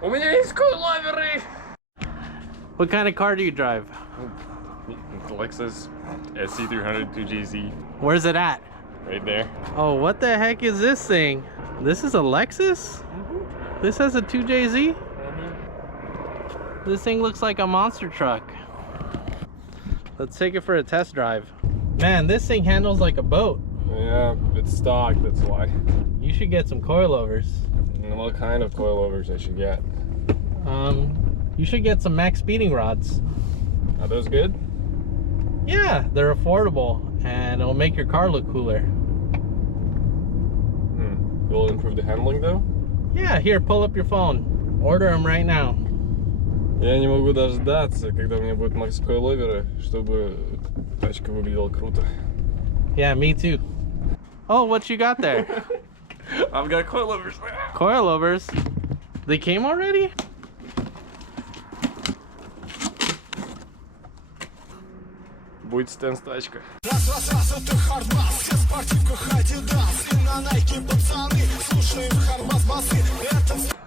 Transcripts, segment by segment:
У меня есть койловеры! What kind of car do you drive? Lexus SC300 2JZ. Where's it at? Right there. Oh, what the heck is this thing? This is a Lexus? This has a 2JZ? This thing looks like a monster truck. Let's take it for a test drive. Man, this thing handles like a boat. Yeah, it's stock, that's why. You should get some coilovers. And what kind of coilovers I should get? You should get some Maxpeeding rods. Are those good? Yeah, they're affordable and it'll make your car look cooler. Will it improve the handling though? Yeah, here, pull up your phone. Order them right now. Я не могу дождаться, когда у меня будут макс-койловеры, чтобы тачка выглядела круто. Yeah, me too. Oh, what you got there? I've got coilovers. Coilovers? They came already? Будет стенд тачка.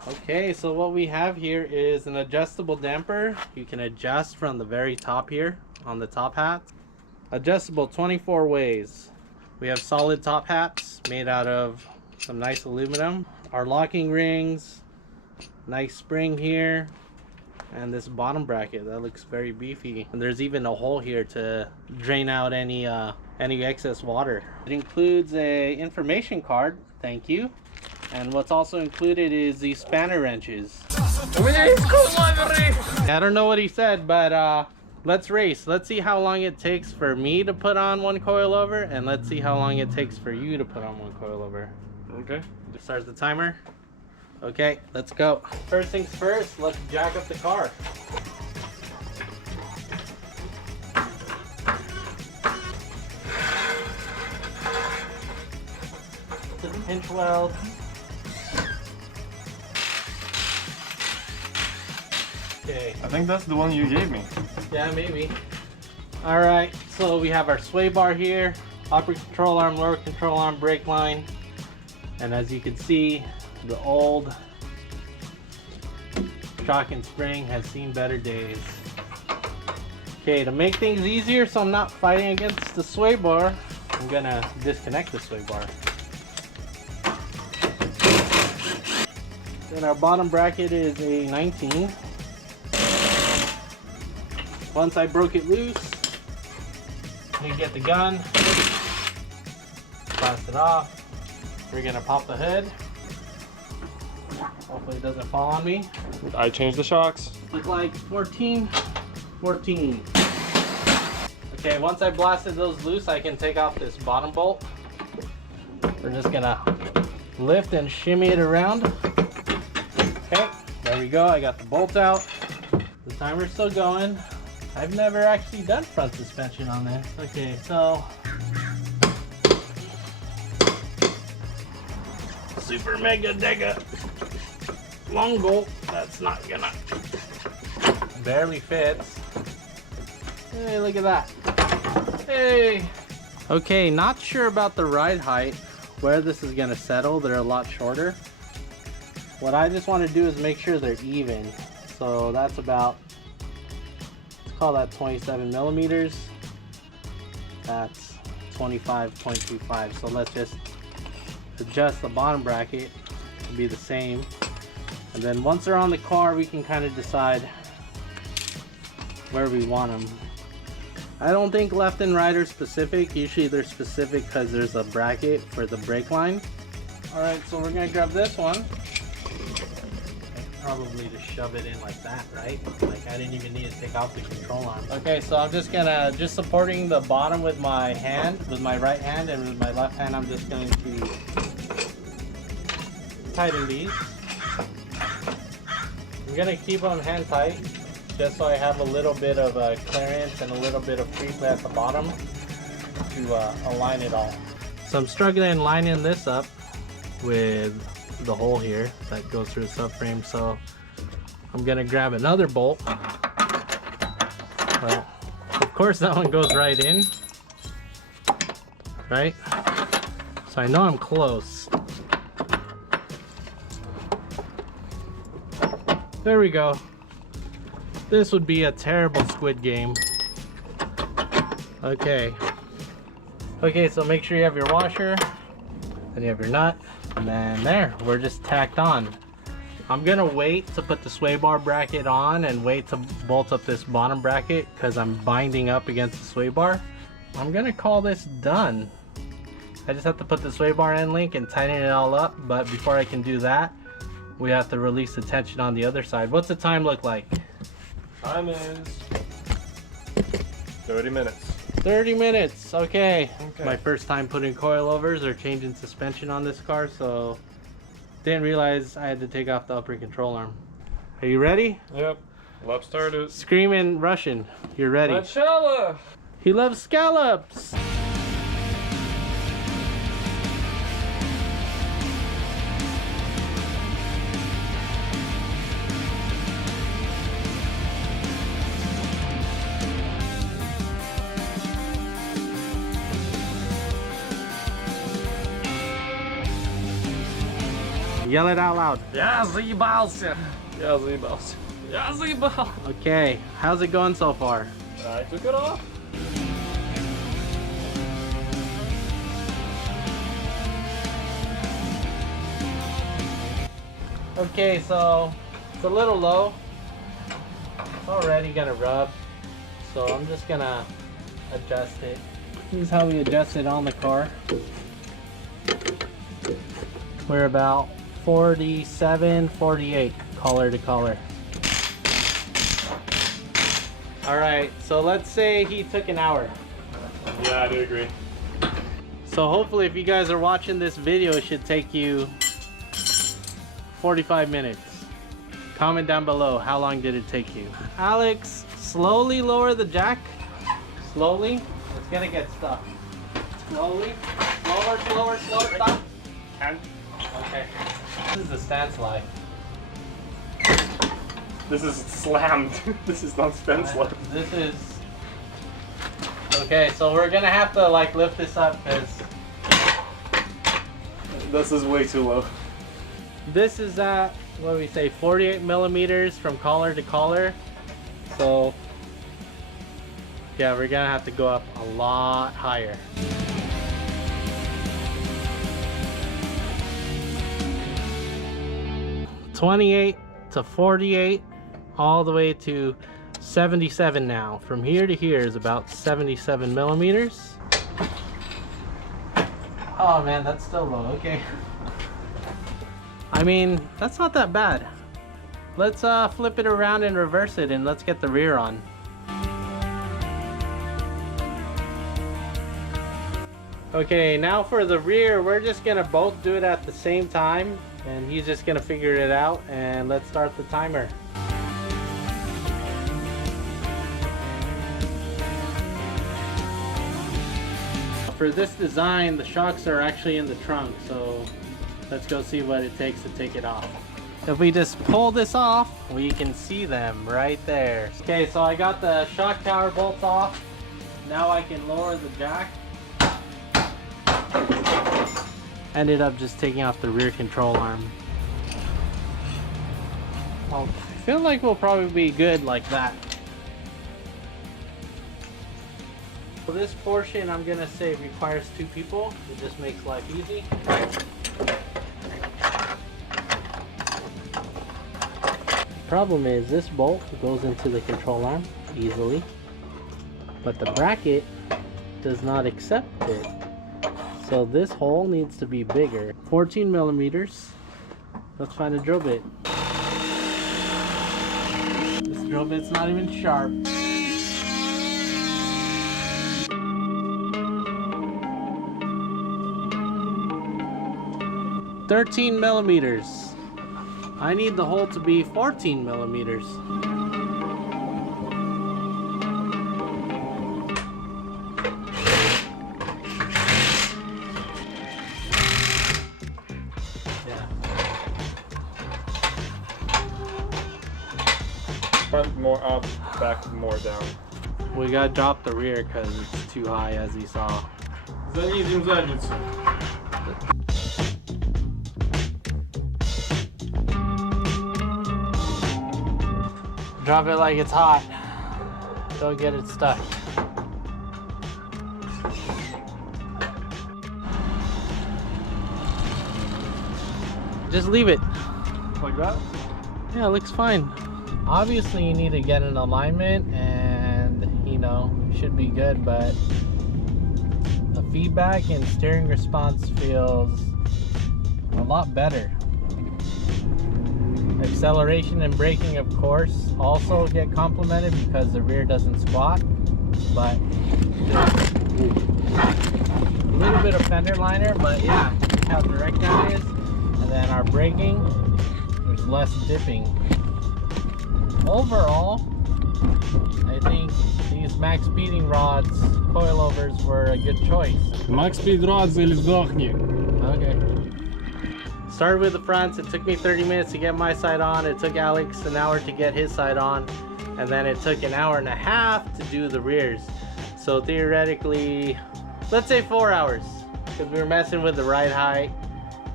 Okay, so what we have here is an adjustable damper. You can adjust from the very top here on the top hat. Adjustable 24 ways. We have solid top hats made out of some nice aluminum. Our locking rings, nice spring here, and this bottom bracket that looks very beefy. And there's even a hole here to drain out any excess water. It includes a information card, thank you. And what's also included is these spanner wrenches. I don't know what he said, but let's race. Let's see how long it takes for me to put on one coilover, and let's see how long it takes for you to put on one coilover. Okay. Start the timer. Okay, let's go. First things first, let's jack up the car. To the pinch weld. Okay. I think that's the one you gave me. Yeah, maybe. Alright, so we have our sway bar here, upper control arm, lower control arm, brake line. And as you can see, the old shock and spring has seen better days. Okay, to make things easier so I'm not fighting against the sway bar, I'm gonna disconnect the sway bar. Then our bottom bracket is a 19. Once I broke it loose, we get the gun, blast it off. We're gonna pop the hood. Hopefully it doesn't fall on me. I changed the shocks. Look like 14. Okay, once I blasted those loose, I can take off this bottom bolt. We're just gonna lift and shimmy it around. Okay, there we go. I got the bolt out. The timer's still going. I've never actually done front suspension on this. Okay, so super mega dega long bolt. That's not gonna, barely fits. Hey, look at that. Hey. Okay, not sure about the ride height, where this is gonna settle. They're a lot shorter. What I just want to do is make sure they're even. So that's about, let's call that 27 millimeters. That's 25.25. So let's just adjust the bottom bracket to be the same. And then once they're on the car, we can kind of decide where we want them. I don't think left and right are specific. Usually they're specific because there's a bracket for the brake line. All right, so we're gonna grab this one. Probably just shove it in like that, right? Like I didn't even need to take off the control arm. Okay, so I'm just gonna, supporting the bottom with my hand, with my right hand, and with my left hand, I'm just going to tighten these. I'm gonna keep them hand tight, just so I have a little bit of clearance and a little bit of free play at the bottom to align it all. So I'm struggling lining this up with the hole here that goes through the subframe, so I'm gonna grab another bolt. Well, of course that one goes right in, right? So I know I'm close. There we go. This would be a terrible Squid Game. Okay. Okay, so make sure you have your washer, then you have your nut, and then there, we're just tacked on. I'm gonna wait to put the sway bar bracket on and wait to bolt up this bottom bracket because I'm binding up against the sway bar. I'm gonna call this done. I just have to put the sway bar end link and tighten it all up, but before I can do that, we have to release the tension on the other side. What's the time look like? Time is 30 minutes. 30 minutes, okay. Okay. My first time putting coilovers or changing suspension on this car, so didn't realize I had to take off the upper control arm. Are you ready? Yep. Lap started. Scream in Russian. You're ready. Начало! He loves scallops! Yell it out loud. Я заебался! Я заебался. Я заебал! Okay, how's it going so far? I took it off. Okay, so it's a little low. It's already gonna rub. So I'm just gonna adjust it. This is how we adjust it on the car. We're about 47, 48 collar to collar. All right, so let's say he took an hour. Yeah, I do agree. So hopefully if you guys are watching this video, it should take you 45 minutes. Comment down below, how long did it take you? Alex, slowly lower the jack. Slowly, it's gonna get stuck. Slowly, slower, slower, slower, stop. Okay. This is the stand slide. This is slammed. This is not stand slide. This is... Okay, so we're gonna have to like lift this up because This is way too low. this is at, what do we say, 48 millimeters from collar to collar. So yeah, we're gonna have to go up a lot higher. $28 to 48 all the way to 77 now. From here to here is about 77 millimeters. Oh man, that's still low. Okay. I mean, that's not that bad. Let's flip it around and reverse it and let's get the rear on. Okay, now for the rear, we're just gonna both do it at the same time and he's just gonna figure it out, and let's start the timer. For this design, the shocks are actually in the trunk, so let's go see what it takes to take it off. If we just pull this off, we can see them right there. Okay, so I got the shock tower bolts off. Now I can lower the jack. Ended up just taking off the rear control arm. I feel like we'll probably be good like that. So this portion, I'm gonna say, requires 2 people. It just makes life easy. Problem is, this bolt goes into the control arm easily, but the bracket does not accept it. So this hole needs to be bigger. 14 millimeters. Let's find a drill bit. This drill bit's not even sharp. $13 millimeters. I need the hole to be 14 millimeters. Front more up, back more down. We gotta drop the rear because it's too high, as you saw. Занизим задницу. Drop it like it's hot. Don't get it stuck. Just leave it. Like that? Yeah, it looks fine. Obviously you need to get an alignment and, you know, should be good, but the feedback and steering response feels a lot better. Acceleration and braking, of course, also get complimented because the rear doesn't squat, but a little bit of fender liner, but yeah, look how direct that is. And then our braking, there's less dipping. Overall, I think these Maxpeeding rods, coilovers, were a good choice. Maxpeed rods или сдохни. Okay. Started with the fronts. It took me 30 minutes to get my side on. It took Alex an hour to get his side on. And then it took an hour and a half to do the rears. So theoretically, let's say 4 hours. Because we were messing with the ride height.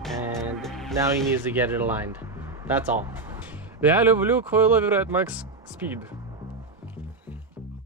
And now he needs to get it aligned. That's all. Я люблю койловеры от Maxpeed.